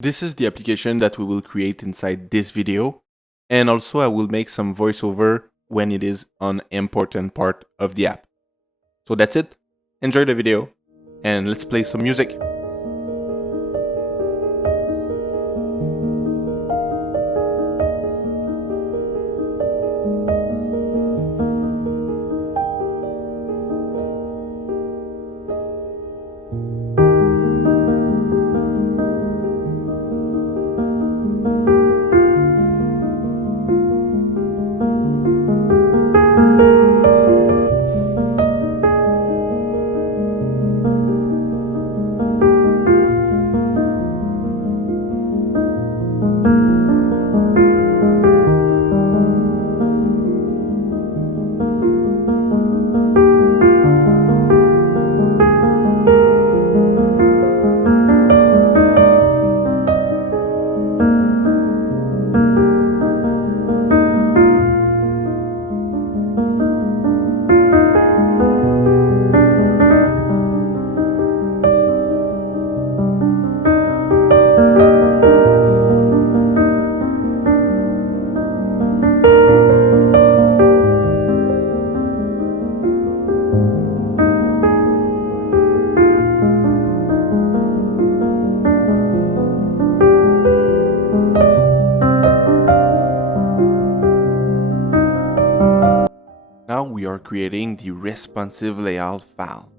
This is the application that we will create inside this video, and also I will make some voiceover when it is an important part of the app. So that's it. Enjoy the video, and let's play some music. Now we are creating the responsive layout file.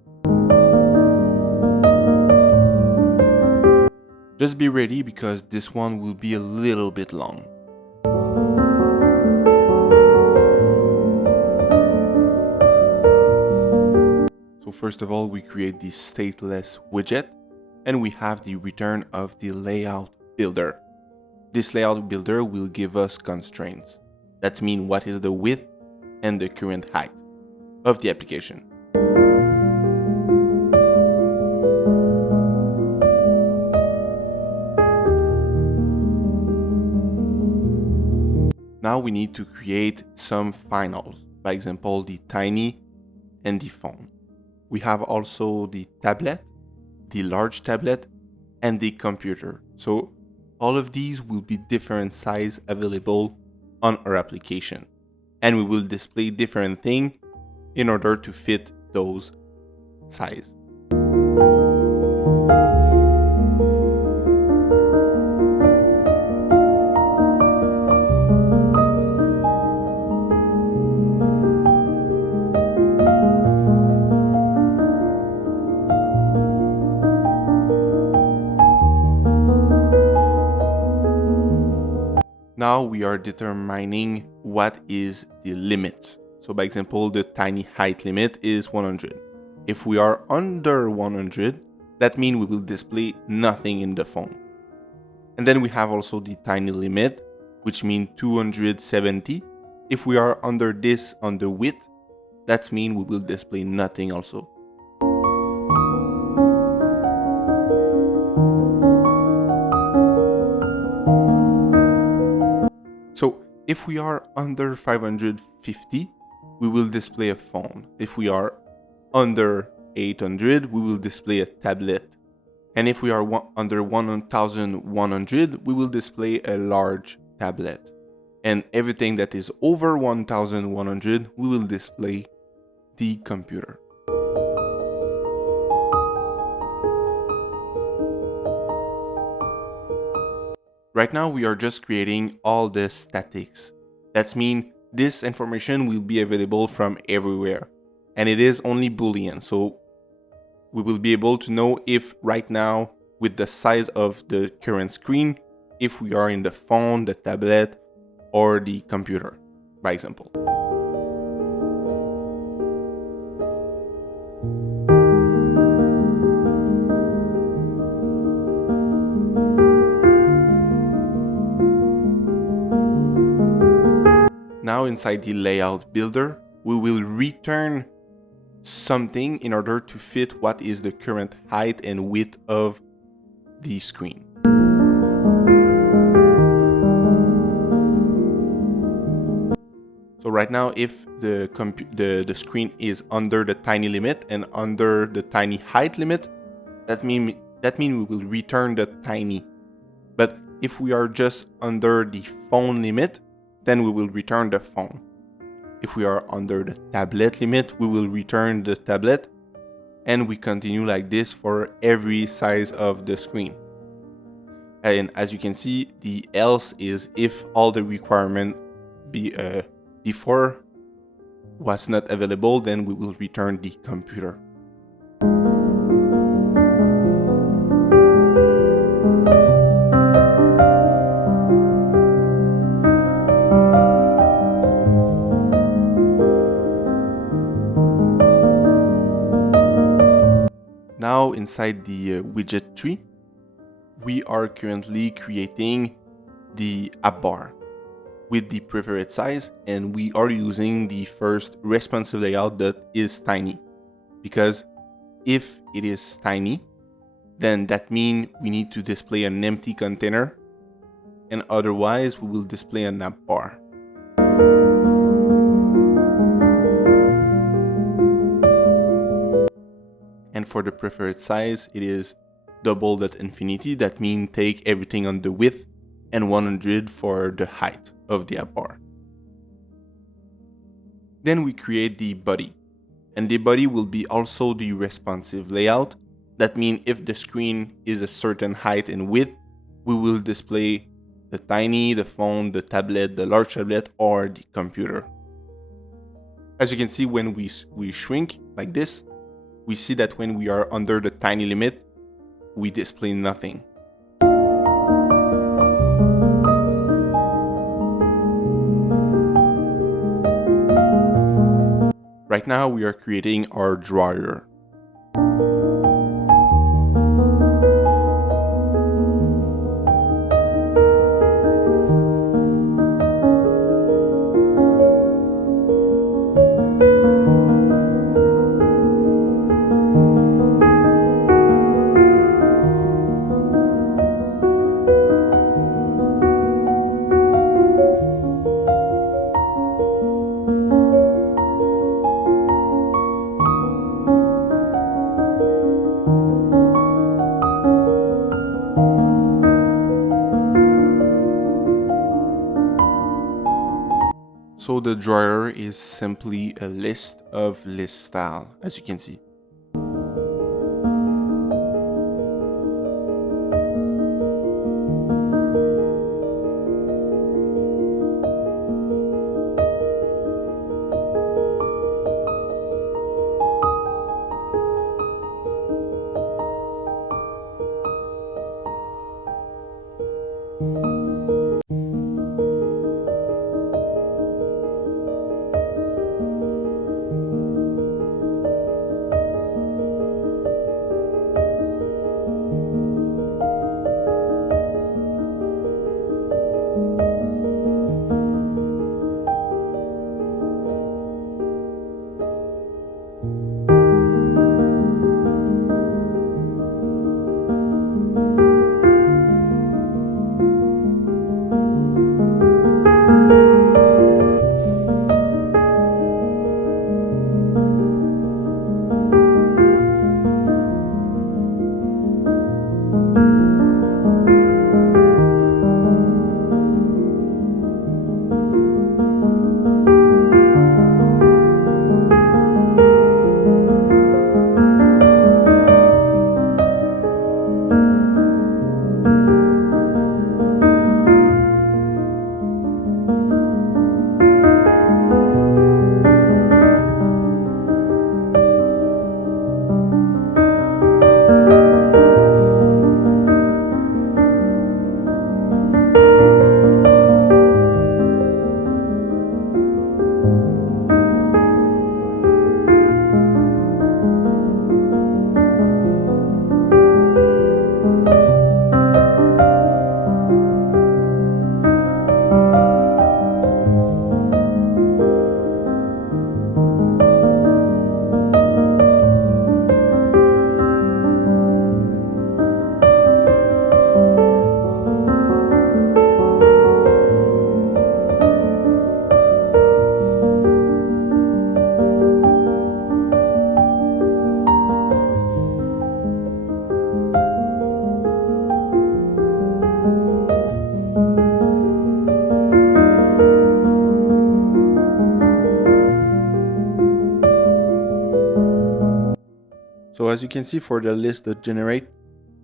Just be ready because this one will be a little bit long. So first of all, we create the stateless widget, and we have the return of the layout builder. This layout builder will give us constraints. That means what is the width and the current height of the application. Now we need to create some finals, for example, the tiny and the phone. We have also the tablet, the large tablet, and the computer. So all of these will be different size available on our application. And we will display different things in order to fit those size. Now we are determining what is the limit. So by example, the tiny height limit is 100. If we are under 100, that means we will display nothing in the phone. And then we have also the tiny limit, which means 270. If we are under this on the width, that means we will display nothing also. So if we are under 550, we will display a phone. If we are under 800, we will display a tablet. And if we are under 1100, we will display a large tablet. And everything that is over 1100, we will display the computer. Right now, we are just creating all the statics. That means this information will be available from everywhere. And it is only Boolean, so we will be able to know if right now, with the size of the current screen, if we are in the phone, the tablet, or the computer, by example. Now inside the layout builder, we will return something in order to fit what is the current height and width of the screen. So right now, if the screen is under the tiny limit and under the tiny height limit, that mean we will return the tiny But if we are just under the phone limit, then we will return the phone. If we are under the tablet limit, we will return the tablet, and we continue like this for every size of the screen. And as you can see, the else is if all the requirement before was not available, then we will return the computer. Now inside the widget tree, we are currently creating the app bar with the preferred size, and we are using the first responsive layout that is tiny, because if it is tiny, then that means we need to display an empty container, and otherwise we will display an app bar. And for the preferred size, it is double.infinity. That means take everything on the width and 100 for the height of the app bar. Then we create the body, and the body will be also the responsive layout. That means if the screen is a certain height and width, we will display the tiny, the phone, the tablet, the large tablet, or the computer. As you can see, when we shrink like this, we see that when we are under the tiny limit, we display nothing. Right now we are creating our drawer. So the drawer is simply a list of list style, as you can see. So as you can see for the list.generate,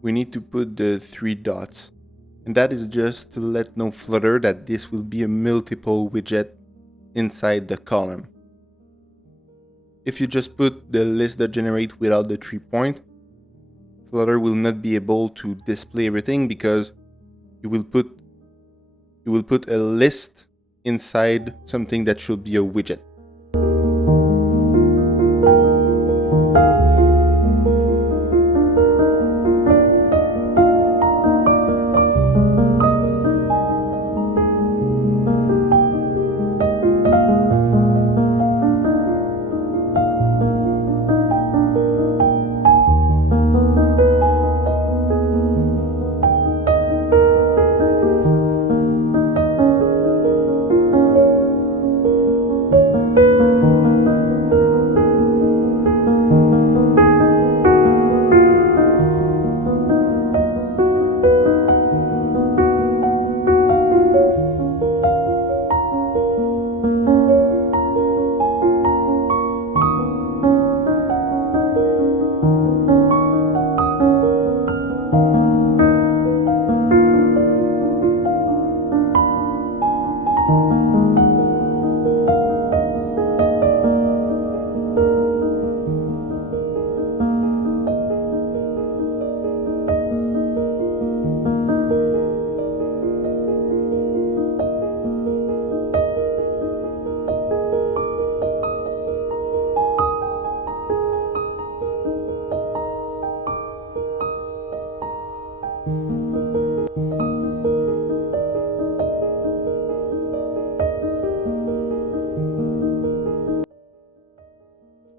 we need to put the 3 dots. And that is just to let know Flutter that this will be a multiple widget inside the column. If you just put the list.generate without the 3 point, Flutter will not be able to display everything because you will put a list inside something that should be a widget.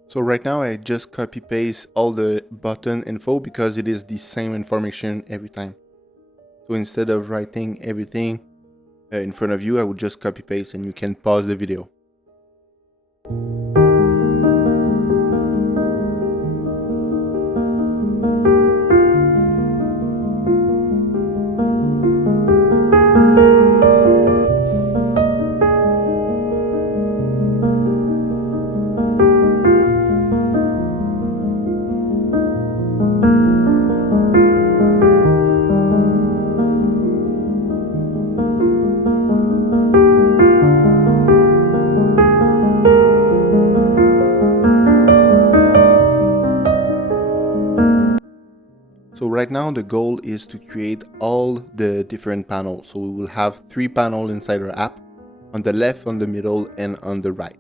So right now I just copy paste all the button info because it is the same information every time. So instead of writing everything in front of you, I would just copy paste and you can pause the video. So right now the goal is to create all the different panels. So we will have 3 panels inside our app, on the left, on the middle, and on the right.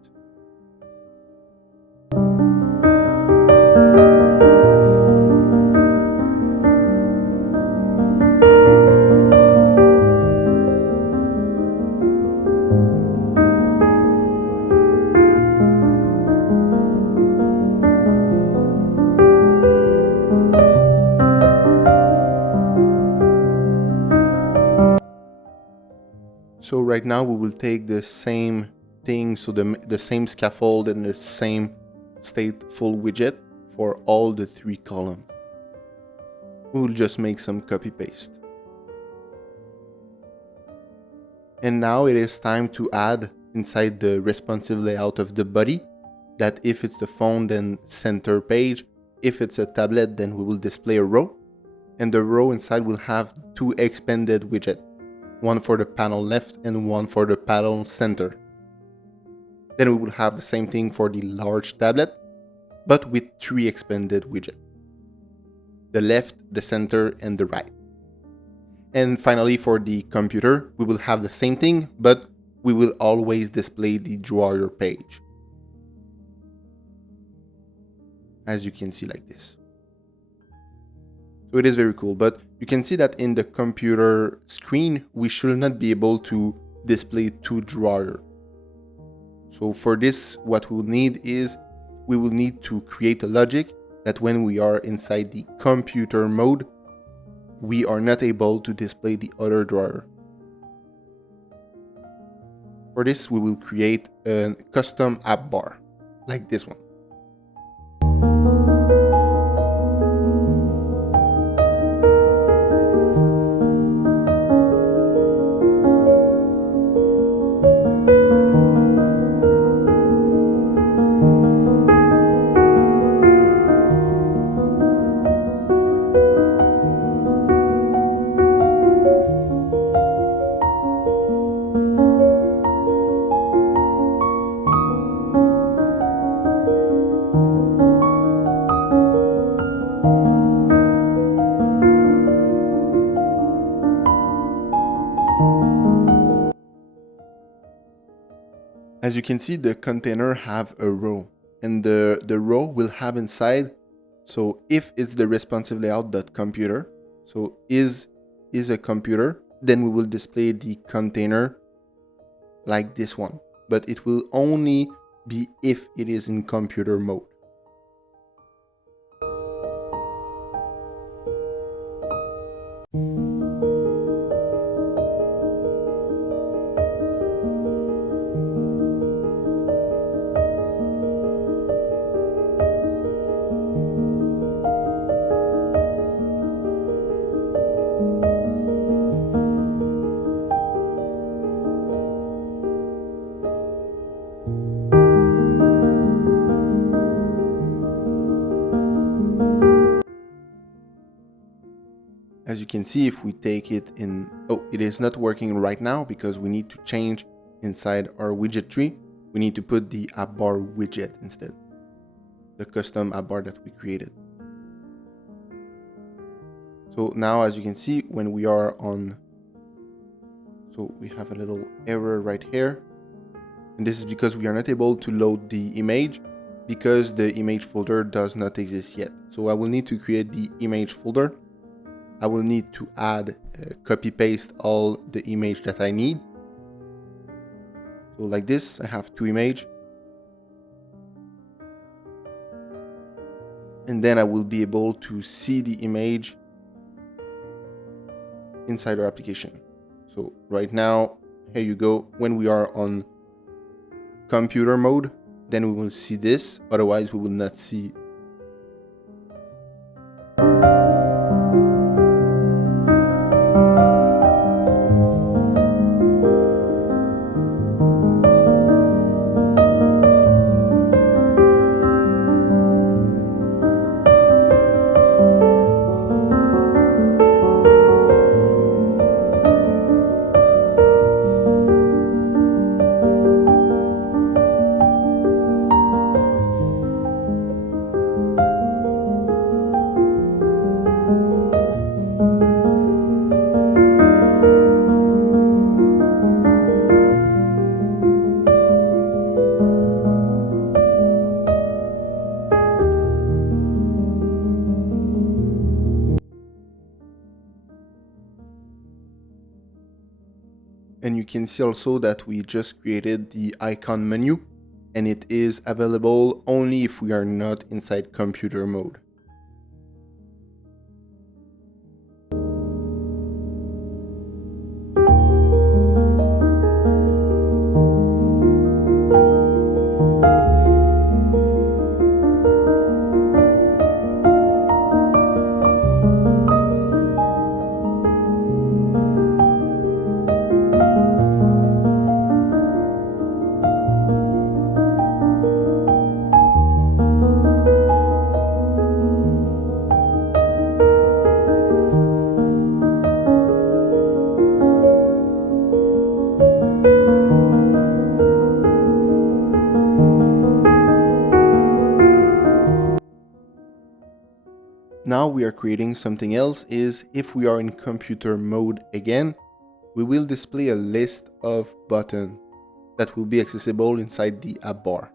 So right now we will take the same thing, so the same scaffold and the same stateful widget for all the 3 columns. We will just make some copy paste. And now it is time to add inside the responsive layout of the body that if it's the phone, then center page. If it's a tablet, then we will display a row. And the row inside will have 2 expanded widgets. One for the panel left and one for the panel center. Then we will have the same thing for the large tablet, but with 3 expanded widgets. The left, the center, and the right. And finally for the computer, we will have the same thing, but we will always display the drawer page. As you can see like this. So it is very cool, but you can see that in the computer screen, we should not be able to display 2 drawers. So for this, what we'll need is, we will need to create a logic that when we are inside the computer mode, we are not able to display the other drawer. For this, we will create a custom app bar, like this one. As you can see, the container have a row, and the row will have inside, so if it's the responsive layout.computer, so is a computer, then we will display the container like this one, but it will only be if it is in computer mode. As you can see, if we take it in, it is not working right now because we need to change inside our widget tree. We need to put the app bar widget instead, the custom app bar that we created. So now, as you can see, when we are on, so we have a little error right here. And this is because we are not able to load the image because the image folder does not exist yet. So I will need to create the image folder. I will need to add, copy paste all the image that I need. So like this, I have 2 images. And then I will be able to see the image inside our application. So right now, here you go. When we are on computer mode, then we will see this. Otherwise, we will not see. And you can see also that we just created the icon menu, and it is available only if we are not inside computer mode. Now we are creating something else. Is if we are in computer mode again, we will display a list of buttons that will be accessible inside the app bar.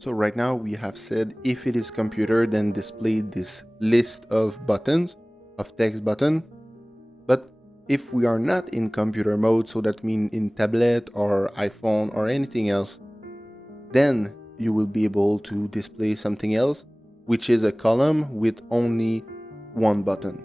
So right now we have said if it is computer, then display this list of buttons. of text button. But if we are not in computer mode, so that means in tablet or iPhone or anything else, then you will be able to display something else, which is a column with only one button.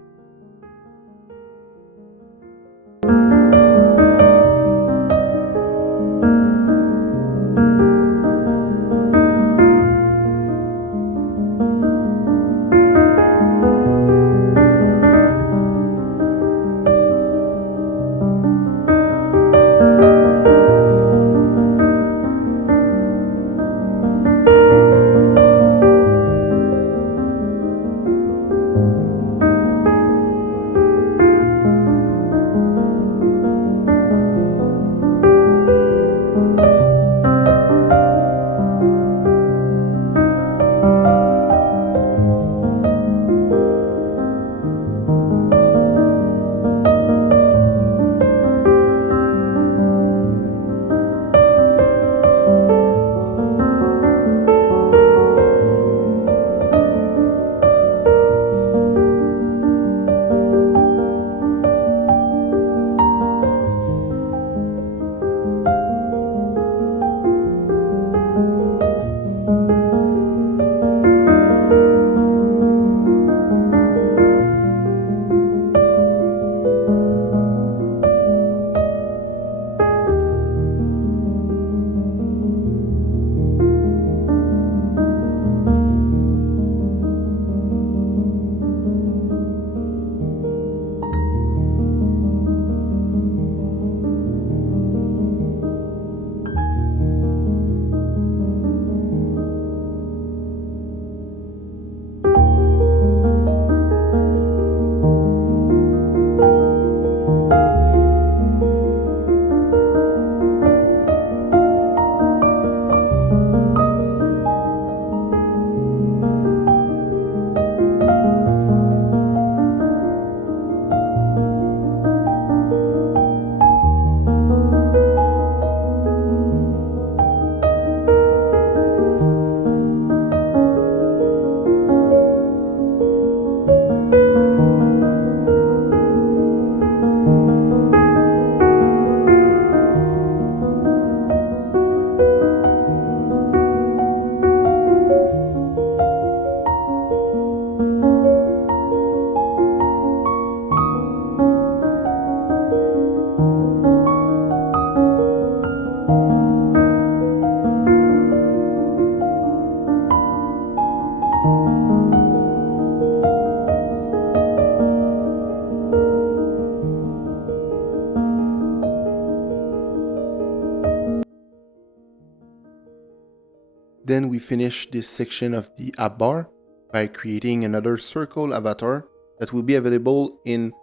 Then we finish this section of the app bar by creating another circle avatar that will be available in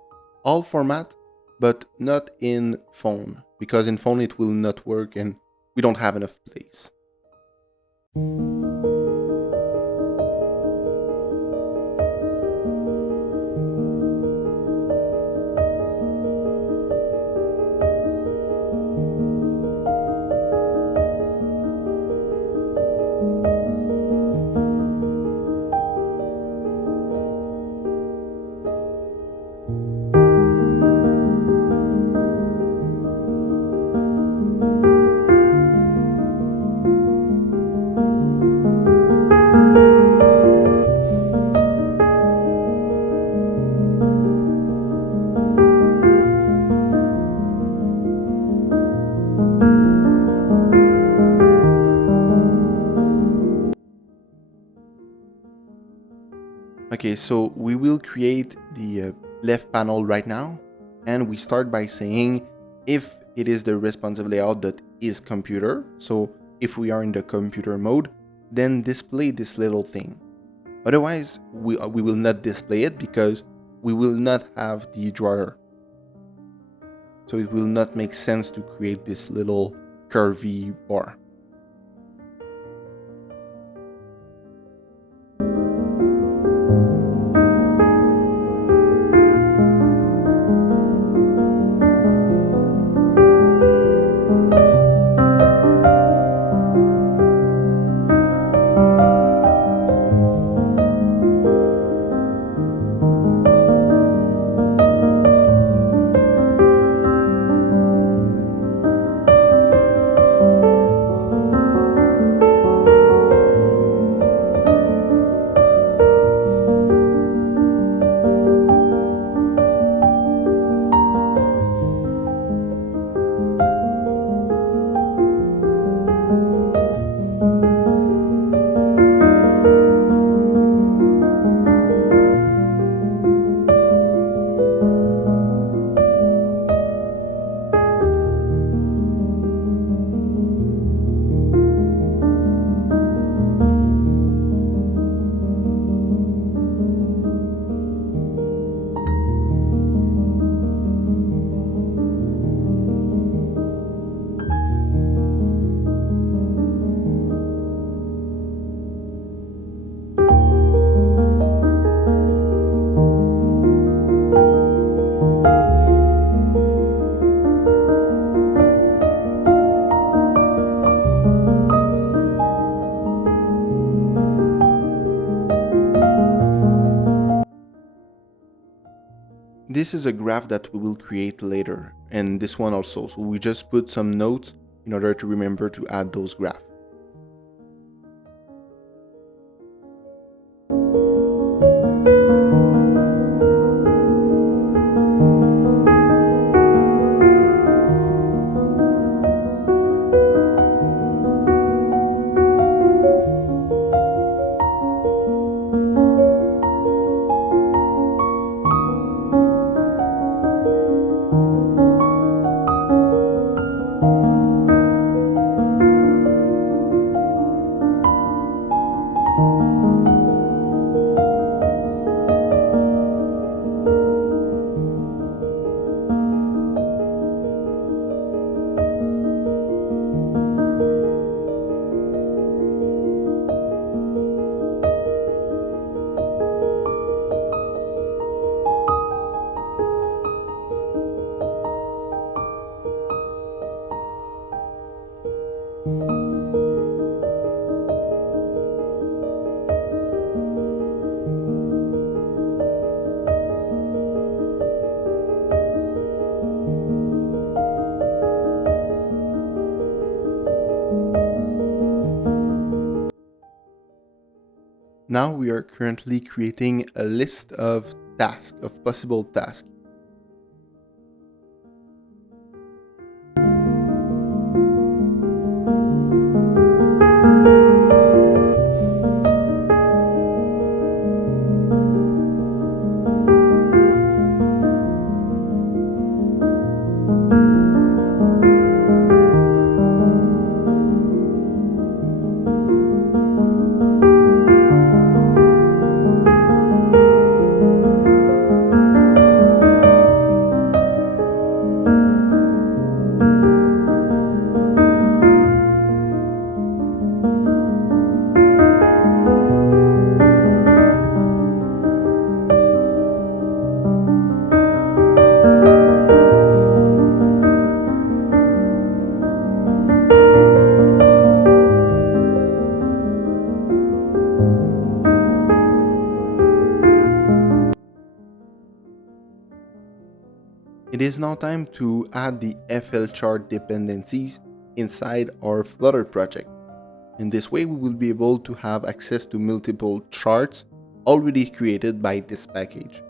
all format, but not in phone, because in phone it will not work and we don't have enough place. Okay, so we will create the left panel right now, and we start by saying if it is the responsive layout that is computer, so if we are in the computer mode, then display this little thing. Otherwise, we will not display it because we will not have the drawer. So it will not make sense to create this little curvy bar. This is a graph that we will create later, and this one also. So we just put some notes in order to remember to add those graphs. Now we are currently creating a list of tasks, of possible tasks. It is now time to add the FL chart dependencies inside our Flutter project. In this way, we will be able to have access to multiple charts already created by this package.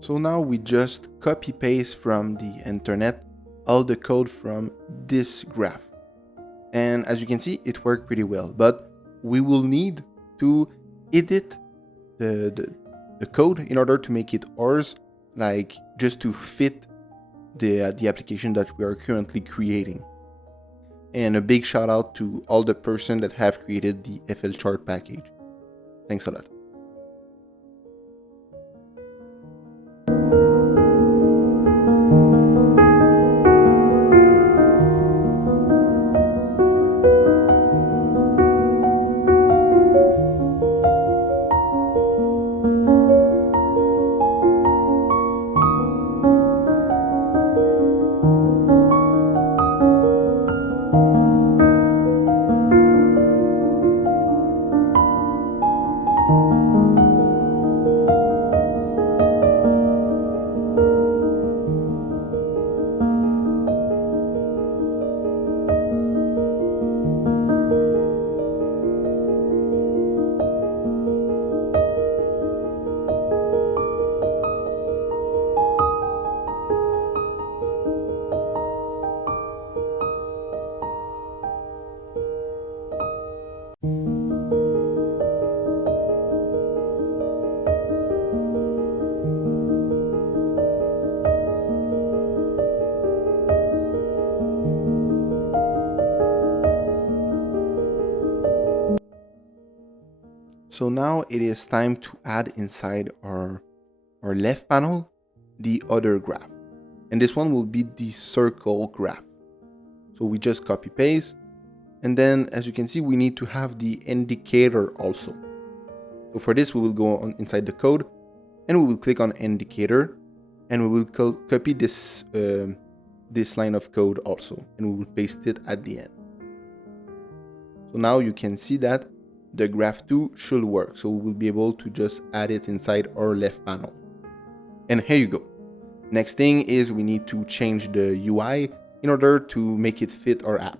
So now we just copy paste from the internet all the code from this graph. And as you can see, it worked pretty well, but we will need to edit the code in order to make it ours, like just to fit the application that we are currently creating. And a big shout out to all the person that have created the FL chart package. Thanks a lot. So now it is time to add inside our left panel the other graph. And this one will be the circle graph. So we just copy paste. And then as you can see, we need to have the indicator also. So for this, we will go on inside the code and we will click on indicator and we will copy this, this line of code also, and we will paste it at the end. So now you can see that the graph 2 should work. So we will be able to just add it inside our left panel. And here you go. Next thing is we need to change the UI in order to make it fit our app.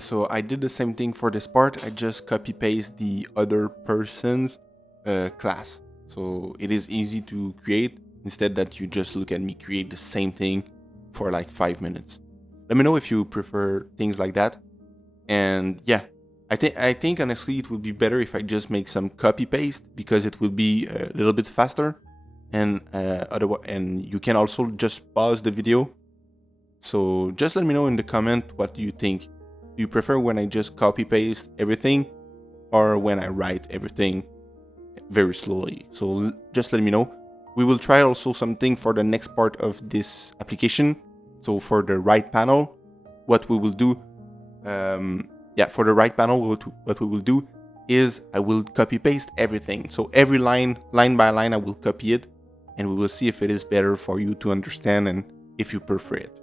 so I did the same thing for this part. I just copy paste the other person's class. So it is easy to create instead that you just look at me create the same thing for like 5 minutes. Let me know if you prefer things like that. And yeah, I think honestly it would be better if I just make some copy paste because it will be a little bit faster. And otherwise, and you can also just pause the video. So just let me know in the comment what do you think. Do you prefer when I just copy paste everything or when I write everything very slowly? So just let me know. We will try also something for the next part of this application. So for the right panel, what we will do, for the right panel, what we will do is I will copy paste everything. So every line by line, I will copy it, and we will see if it is better for you to understand and if you prefer it.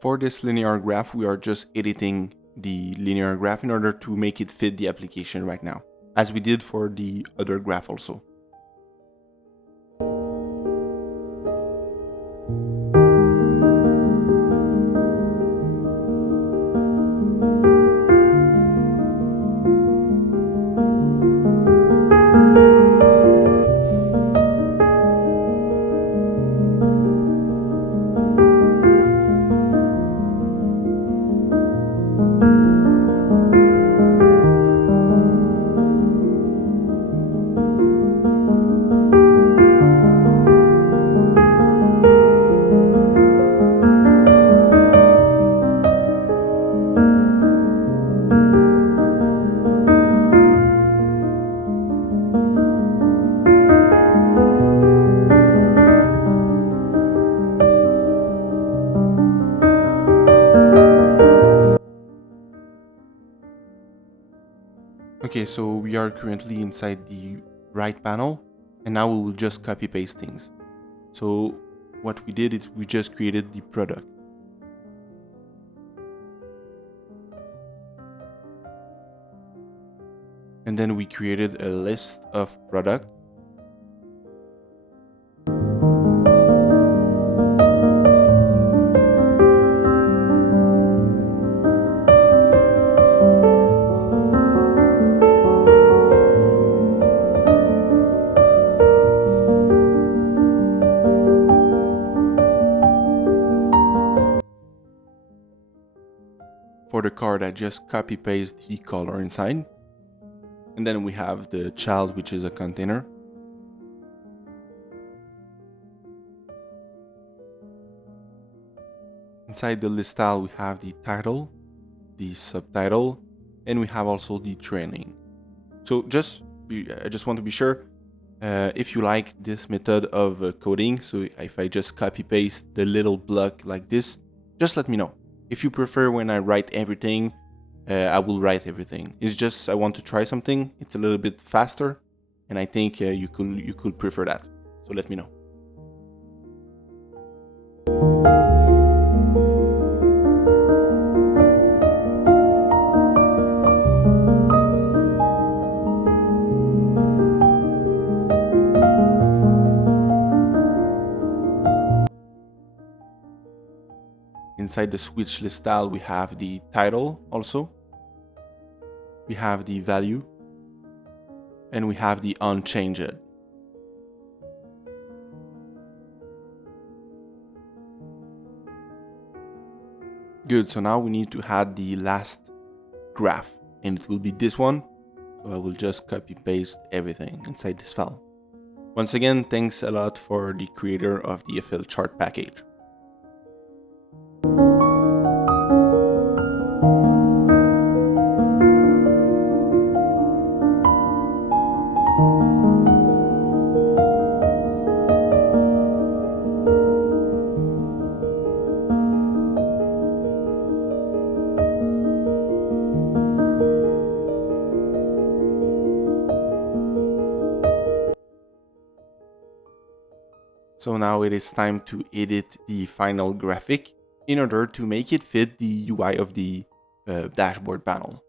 For this linear graph, we are just editing the linear graph in order to make it fit the application right now, as we did for the other graph also. Okay, so we are currently inside the right panel, and now we will just copy paste things. So what we did is we just created the product. And then we created a list of product. For the card, I just copy paste the color inside. And then we have the child, which is a container. Inside the list style, we have the title, the subtitle, and we have also the training. So I just want to be sure if you like this method of coding. So if I just copy paste the little block like this, just let me know. If you prefer when I write everything, I will write everything. It's just I want to try something. It's a little bit faster, and I think you could prefer that. So let me know. Inside the switch list style, we have the title also. We have the value. And we have the unchanged. Good, so now we need to add the last graph, and it will be this one. So I will just copy paste everything inside this file. Once again, thanks a lot for the creator of the FL chart package. So now it is time to edit the final graphic in order to make it fit the UI of the dashboard panel.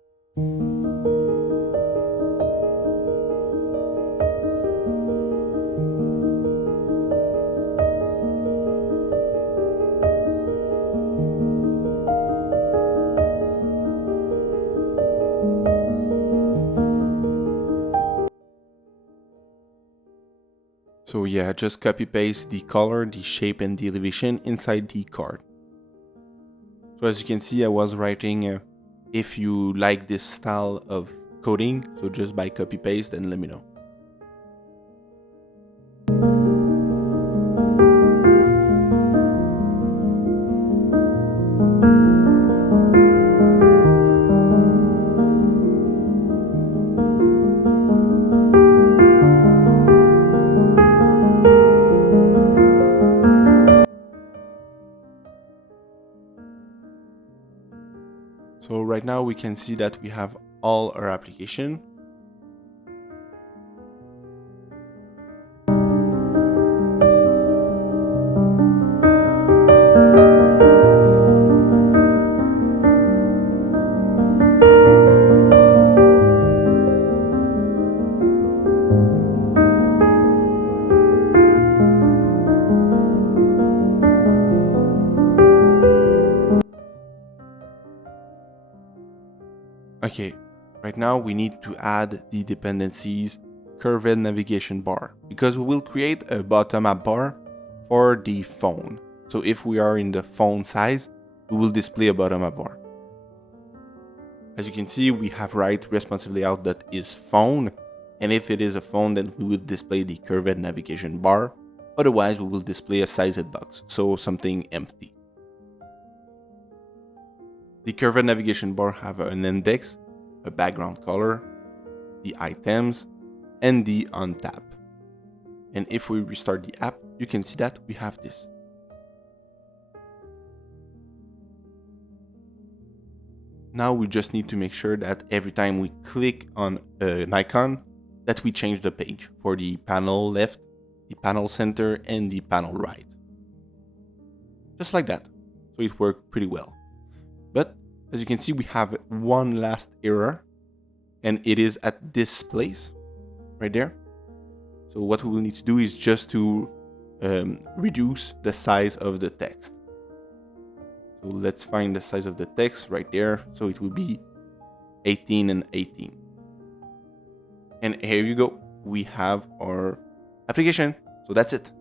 So yeah, just copy paste the color, the shape, and the elevation inside the card. So as you can see, I was writing if you like this style of coding, so just by copy paste and let me know. So right now we can see that we have all our application. Okay, right now we need to add the dependencies curved navigation bar because we will create a bottom up bar for the phone. So if we are in the phone size, we will display a bottom up bar. As you can see, we have right responsive layout that is phone, and if it is a phone, then we will display the curved navigation bar. Otherwise, we will display a sized box, so something empty. The curved navigation bar have an index, a background color, the items, and the on tap. And if we restart the app, you can see that we have this. Now we just need to make sure that every time we click on an icon, that we change the page for the panel left, the panel center, and the panel right. Just like that. So it worked pretty well. But as you can see, we have one last error, and it is at this place right there. So what we will need to do is just to reduce the size of the text. So let's find the size of the text right there. So it will be 18 and 18. And here you go. We have our application. So that's it.